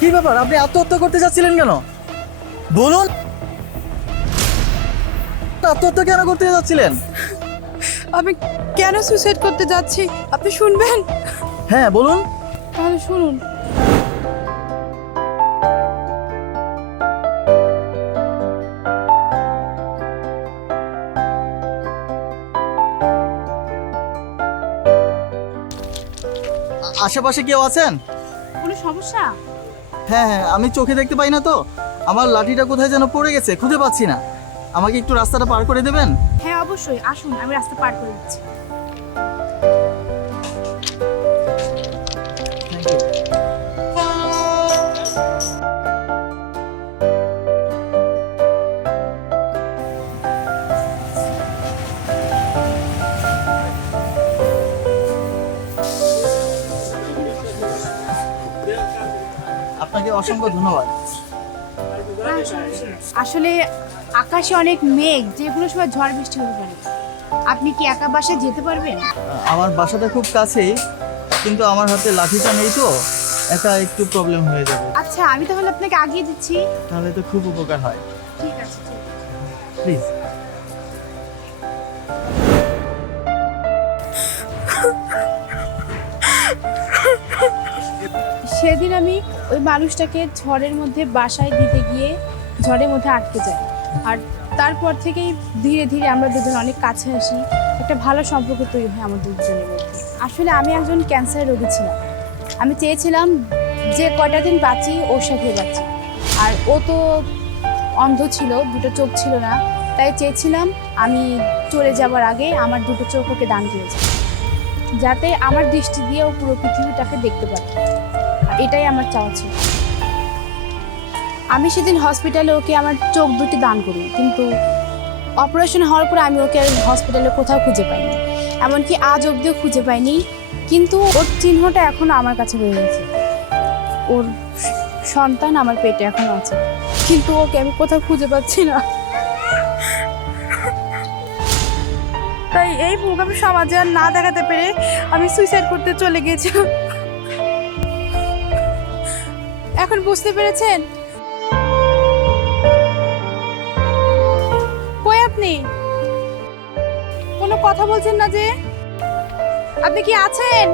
কি ব্যাপার? আপনি আত্মহত্যা করতে যাচ্ছিলেন কেন? বলুন। আত্মহত্যা কেন করতে যাচ্ছিলেন? আমি কেন সুইসাইড করতে যাচ্ছি? আপনি শুনবেন? হ্যাঁ বলুন। তাহলে শুনুন। আশেপাশে কেউ আছেন? কোনো সমস্যা? হ্যাঁ হ্যাঁ আমি চোখে দেখতে পাই না তো। আমার লাঠিটা কোথায় যেন পড়ে গেছে, খুঁজে পাচ্ছি না। আমাকে একটু রাস্তাটা পার করে দেবেন? হ্যাঁ অবশ্যই। আসুন, আমি রাস্তা পার করে দিচ্ছি। আপনাকে অসংখ্য ধন্যবাদ। আসলে আকাশে অনেক মেঘ যেগুলো সময় ঝড় বৃষ্টি হতে পারে। আপনি কি একা বাসায় যেতে পারবেন? আমার বাসাটা খুব কাছেই কিন্তু আমার হাতে লাঠিটা নেই তো একা একটু প্রবলেম হয়ে যাবে। আচ্ছা আমি তাহলে আপনাকে আগিয়ে দিচ্ছি। তাহলে তো খুব উপকার হয়। ঠিক আছে। প্লিজ সেদিন আমি ওই মানুষটাকে ঝড়ের মধ্যে বাসায় দিতে গিয়ে ঝড়ের মধ্যে আটকে যাই। আর তারপর থেকেই ধীরে ধীরে আমরা দুজন অনেক কাছে আসি। একটা ভালো সম্পর্ক তৈরি হয় আমাদের দুজনের মধ্যে। আসলে আমি একজন ক্যান্সার রোগী ছিলাম। আমি চেয়েছিলাম যে কয়টা দিন বাঁচি, ওর সাথে বাঁচি। আর ও তো অন্ধ ছিল, দুটো চোখ ছিল না। তাই চেয়েছিলাম আমি চলে যাবার আগে আমার দুটো চোখ ওকে দান যায় যাতে আমার দৃষ্টি দিয়ে ও পুরো পৃথিবীটাকে দেখতে পারে। এটাই আমার চাওয়া ছিল। আমি সেদিন হসপিটালে ওকে আমার চোখ দুটি দান করি, কিন্তু অপারেশন হওয়ার পর আমি ওকে হসপিটালে কোথাও খুঁজে পাইনি। এমনকি আজ অবধিও খুঁজে পাইনি, কিন্তু ওর চিহ্নটা এখনও আমার কাছে রয়ে গেছে। ওর সন্তান আমার পেটে এখনও আছে, কিন্তু ওকে আমি কোথাও খুঁজে পাচ্ছি না। তাই এই মুখ আমি সমাজে আর না দেখাতে পেরে আমি সুইসাইড করতে চলে গিয়েছিলাম। এখন বুঝতে পেরেছেন? কই আপনি? কোনো কথা বলছেন না যে? আপনি কি আছেন?